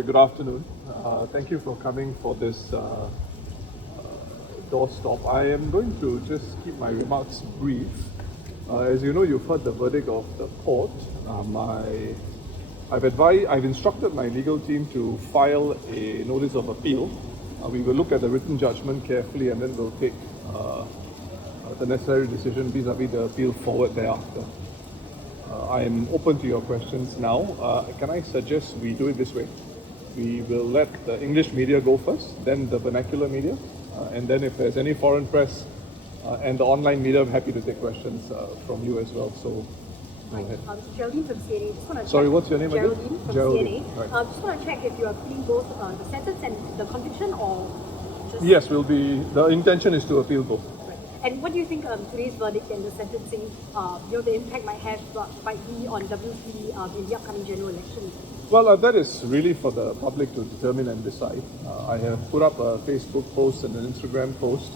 Good afternoon. Thank you for coming for this doorstop. I am going to just keep my remarks brief. As you know, you've heard the verdict of the court. I've instructed my legal team to file a notice of appeal. We will look at the written judgment carefully, and then we'll take the necessary decision vis-a-vis the appeal forward thereafter. I am open to your questions now. Can I suggest we do it this way? We will let the English media go first, then the vernacular media, and then if there's any foreign press and the online media, I'm happy to take questions from you as well. So, go ahead. Geraldine from CNA. Just want to Sorry, what's your name again? Geraldine from Geraldine. CNA. Right. Just want to check if you are appealing both the sentence and the conviction, or just... Yes, the intention is to appeal both. And what do you think today's verdict and the sentencing, the impact might have might be on WP in the upcoming general election? Well, that is really for the public to determine and decide. I have put up a Facebook post and an Instagram post,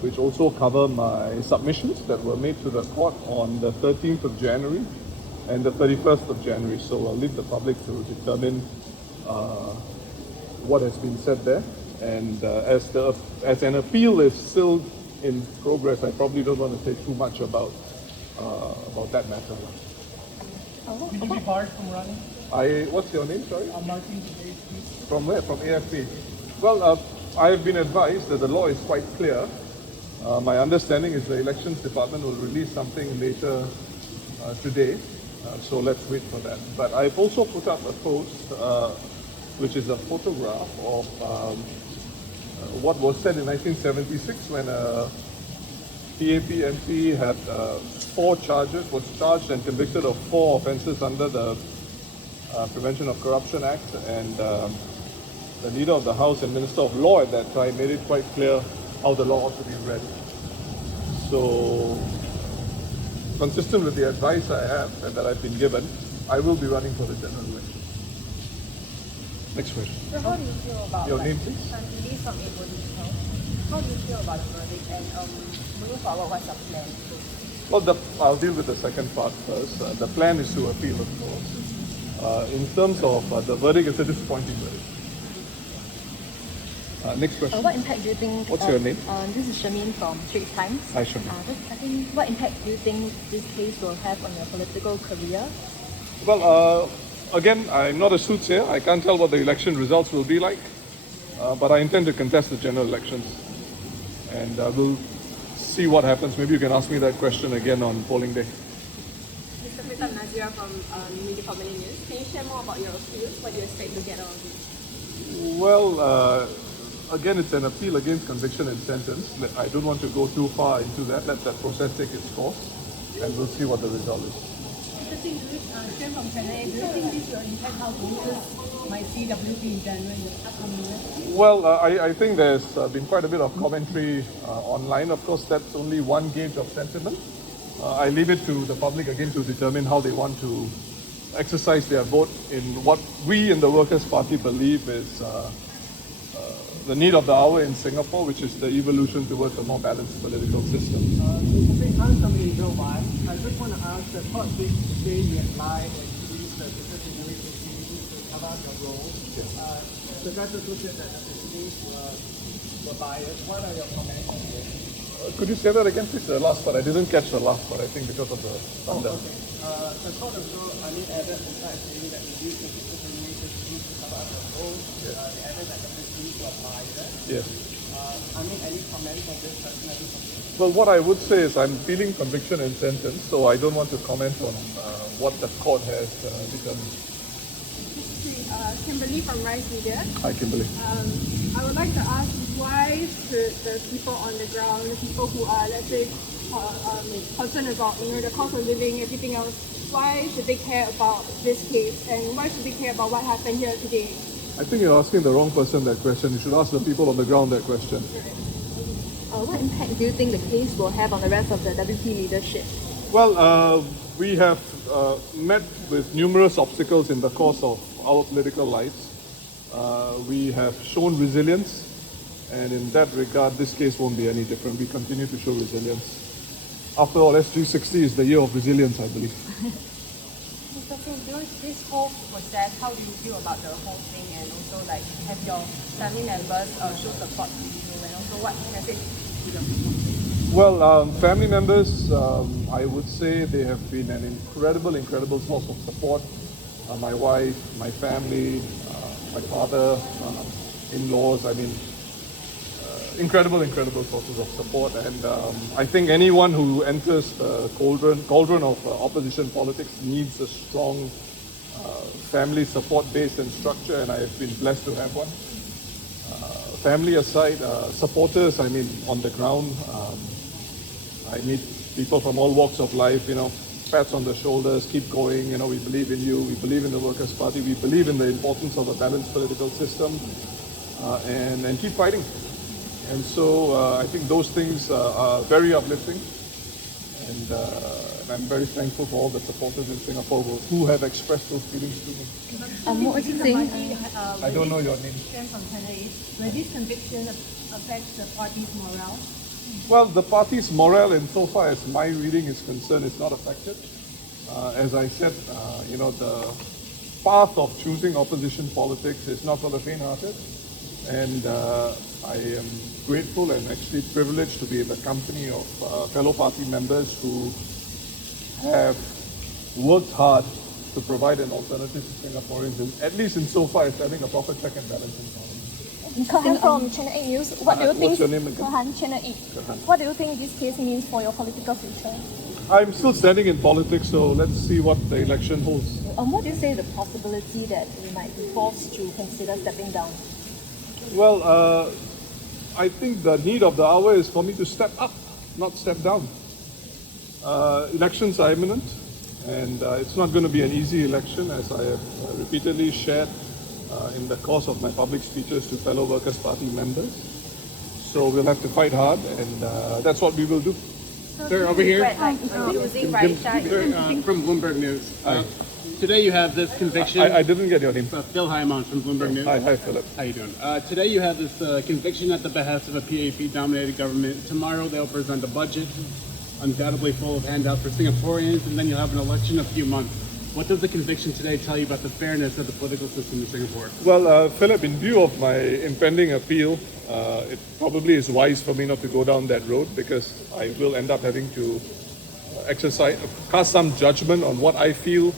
which also cover my submissions that were made to the court on the 13th of January and the 31st of January. So I'll leave the public to determine what has been said there. And as an appeal is still in progress, I probably don't want to say too much about that matter. Will you be barred from running? What's your name, sorry? I'm Martin AFP. From where? From AFP. Well, I have been advised that the law is quite clear. My understanding is the elections department will release something later today, so let's wait for that. But I've also put up a post, which is a photograph of what was said in 1976 when a PAP MP had 4 charges, was charged and convicted of 4 offences under the Prevention of Corruption Act, and the leader of the House and Minister of Law at that time made it quite clear how the law ought to be read. So, consistent with the advice I have and that I've been given, I will be running for the general election. Next question. So how do you feel about your name, please? I'm Lily from How do you feel about the verdict, and moving forward, what's your plan? Well, I'll deal with the second part first. The plan is to appeal, of course. In terms of the verdict, it's a disappointing verdict. Next question. What impact do you think... What's your name? This is Shamin from Straits Times. Hi, Shamin. I think, what impact do you think this case will have on your political career? Well, again, I'm not a soothsayer. I can't tell what the election results will be like. But I intend to contest the general elections. And we'll see what happens. Maybe you can ask me that question again on polling day. Mr. Pritam from Media for Many News. Can you share more about your appeal? What do you expect to get out of it? Well, again, it's an appeal against conviction and sentence. I don't want to go too far into that. Let that process take its course, and we'll see what the result is. Mr. Singh, from Chennai, do you think this will impact how voters might see WP in general in the upcoming years? Well, I think there's been quite a bit of commentary online. Of course, that's only one gauge of sentiment. I leave it to the public again to determine how they want to exercise their vote in what we in the Workers' Party believe is the need of the hour in Singapore, which is the evolution towards a more balanced political system. I just want to ask, the court did say you had lied and used the business generation activities to cover up your role. The judge also said that the police were biased. What are your comments on this? Could you say that again, please? The last part. I didn't catch the last part, I think, because of the thunder. Okay. The court also added besides saying that you used the business generation activities to cover up your role. Yes. They added that the police were biased. Yes. Any comments on this personally? Well, what I would say is I'm feeling conviction and sentence, so I don't want to comment on what the court has determined. Kimberly from Rise Media. Hi, Kimberly. I would like to ask, why should the people on the ground, the people who are, let's say, concerned about the cost of living, everything else, why should they care about this case, and why should they care about what happened here today? I think you're asking the wrong person that question. You should ask the people on the ground that question. What impact do you think the case will have on the rest of the WP leadership? Well, we have met with numerous obstacles in the course of our political lives. We have shown resilience, and in that regard, this case won't be any different. We continue to show resilience. After all, SG60 is the year of resilience, I believe. Mr. Singh, during this whole process, how do you feel about the whole thing, and also like have your family members show support to you, and also what message to the people? Well, family members, I would say they have been an incredible source of support. My wife, my family, my father, in-laws, I mean, incredible sources of support. And I think anyone who enters the cauldron of opposition politics needs a strong family support base and structure, and I have been blessed to have one. Family aside, supporters, I mean, on the ground, I meet people from all walks of life, pats on the shoulders, keep going, we believe in you, we believe in the Workers' Party, we believe in the importance of a balanced political system, and keep fighting. And so I think those things are very uplifting, and I'm very thankful for all the supporters in Singapore who have expressed those feelings to me. What do you think? I don't know your name. From China is, will this conviction affect the party's morale? Well, the party's morale, insofar as my reading is concerned, is not affected. As I said, the path of choosing opposition politics is not for the faint-hearted, and I am grateful and actually privileged to be in the company of fellow party members who have worked hard to provide an alternative to Singaporeans, at least insofar as having a proper check and balance in Parliament. Kahan from Channel 8 News. What do you think? What's your name again? Kahan, Channel 8. What do you think this case means for your political future? I'm still standing in politics, so let's see what the election holds. What do you say the possibility that we might be forced to consider stepping down? Well, I think the need of the hour is for me to step up, not step down. Elections are imminent, and it's not going to be an easy election, as I have repeatedly shared in the course of my public speeches to fellow Workers' Party members. So we'll have to fight hard, and that's what we will do. Sir, over here. Using Raeesah From Bloomberg News. Today you have this conviction. I didn't get your name. Phil Hyman from Bloomberg News. Hi, Philip. How you doing? Today you have this conviction at the behest of a PAP-dominated government. Tomorrow they'll present a budget, undoubtedly full of handouts for Singaporeans, and then you'll have an election in a few months. What does the conviction today tell you about the fairness of the political system in Singapore? Well, Philip, in view of my impending appeal, it probably is wise for me not to go down that road, because I will end up having to cast some judgment on what I feel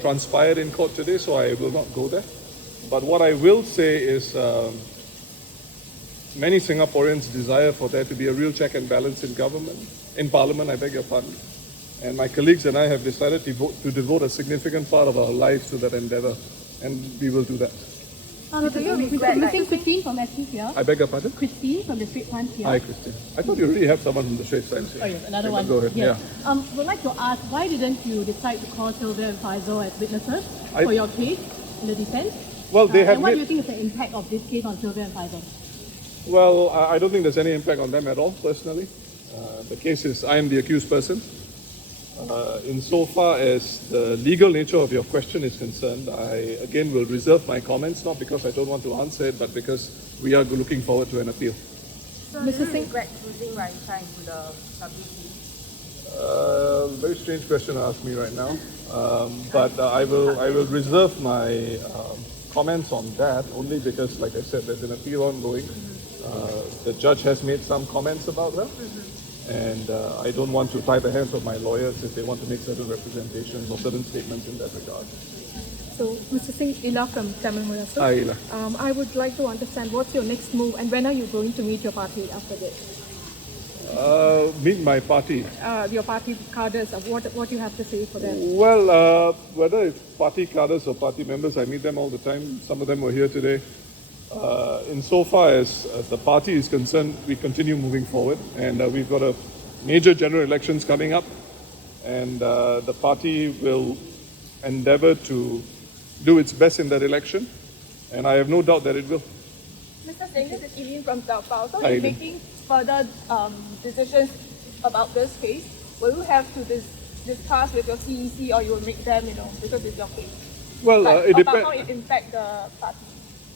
transpired in court today, so I will not go there. But what I will say is many Singaporeans desire for there to be a real check and balance in government, in Parliament, I beg your pardon. And my colleagues and I have decided to devote a significant part of our lives to that endeavour, and we will do that. Christine from SC here. I beg your pardon? Christine from the Straits Times here. Hi, Christine. I thought you already have someone from the Straits Times here. Oh yes, another Okay, one. Go ahead. Yes. Yeah. Would like to ask, why didn't you decide to call Sylvia and Faisal as witnesses I- for your case in the defence? Well, they have and what do made- you think is the impact of this case on Sylvia and Faisal? Well, I don't think there's any impact on them at all, personally. The case is, I am the accused person. Insofar as the legal nature of your question is concerned, I again will reserve my comments, not because I don't want to answer it, but because we are looking forward to an appeal. So do you regret choosing Raeesah into the WP? Very strange question to ask me right now, but I will reserve my comments on that only because, like I said, there's an appeal ongoing. The judge has made some comments about that. And I don't want to tie the hands of my lawyers if they want to make certain representations or certain statements in that regard. So, Mr. Singh, Ila from Tamil Murasu. Hi, Ila. I would like to understand what's your next move and when are you going to meet your party after this? Meet my party. Your party cadres, what you have to say for them? Well, whether it's party cadres or party members, I meet them all the time. Some of them were here today. Insofar as the party is concerned, we continue moving forward, and we've got a major general elections coming up, and the party will endeavour to do its best in that election, and I have no doubt that it will. Mr. Singh, this is Eileen from Taobao. So Hi, in Eileen. making further decisions about this case, will you have to discuss with your CEC or you will make them, because it's your case? Well, it about how depends. it impacts the party?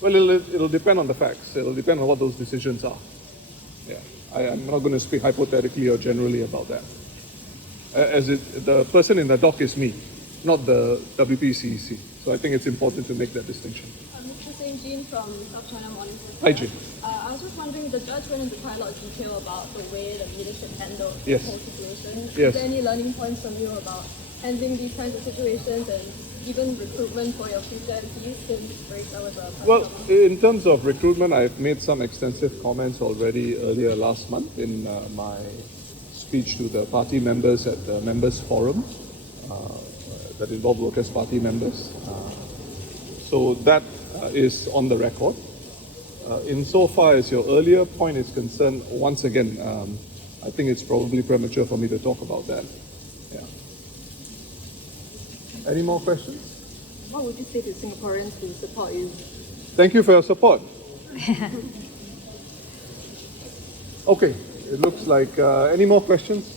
Well, it'll depend on the facts. It'll depend on what those decisions are. Yeah, I'm not going to speak hypothetically or generally about that. The person in the dock is me. not the WPCEC. So I think it's important to make that distinction. Mr. Singh, Jean from South China Morning Post. Hi, Jim. I was just wondering, the judge went into quite a lot of detail about the way the leadership handled Yes. the whole situation. Yes. Is there any learning points from you about handling these kinds of situations and even recruitment for your future MPs since Raeesah was a Well, in terms of recruitment, I've made some extensive comments already earlier last month in my speech to the party members at the members' forum that involved Workers' Party members. So that is on the record. Insofar as your earlier point is concerned, once again, I think it's probably premature for me to talk about that. Yeah. Any more questions? What would you say to Singaporeans who support you? Thank you for your support. Okay, it looks like any more questions?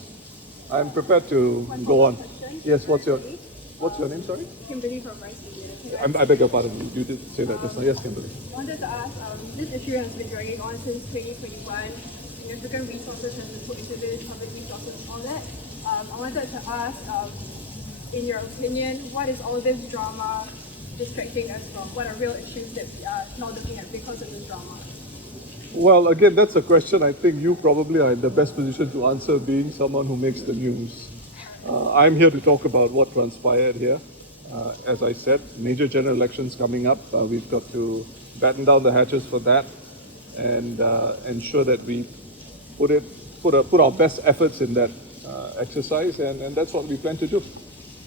I'm prepared to go on. Yes, what's your name, sorry? Kimberly from Rice Media. I beg your pardon, you did say that just now. Yes, Kimberly. I wanted to ask, this issue has been dragging on since 2021. Significant resources have been put into this, public resources, all that. I wanted to ask, in your opinion, what is all this drama distracting us from? What are real issues that we are not looking at because of this drama? Well, again, that's a question I think you probably are in the best position to answer, being someone who makes the news. I'm here to talk about what transpired here. As I said, major general elections coming up. We've got to batten down the hatches for that and ensure that we put our best efforts in that exercise, and that's what we plan to do.